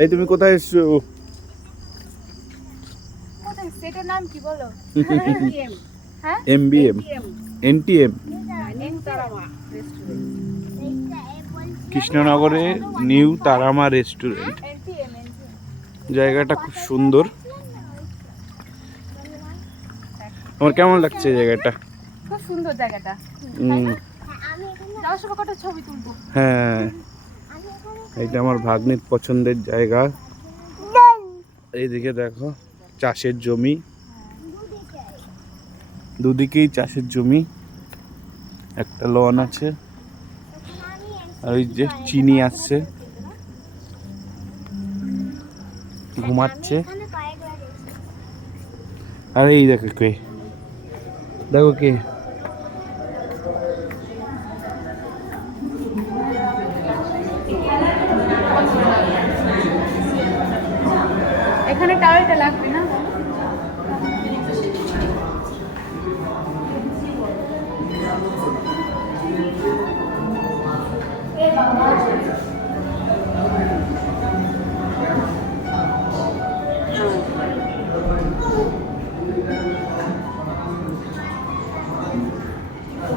এই তুমি কোথায় এসছো? সেটার নাম কি বলো? হ্যাঁ এমবিএম এনটিএম কৃষ্ণনগরে নিউ তারামা রেস্টুরেন্ট। জায়গাটা খুব সুন্দর। আমার কেমন লাগছে জায়গাটা? খুব সুন্দর জায়গাটা। যাওয়ার সময় কটা ছবি তুলবো। হ্যাঁ, এটা আমার ভাগ্নির পছন্দের জায়গা। এইদিকে দেখো চাষের জমি, দুদিকেই চাষের জমি, একটা লন আছে, আর ওই যে চিনি আসছে, ঘুমাচ্ছে। আর এই দেখো কে, দেখো কে, এখানে টাওয়ারটা লাগবে না?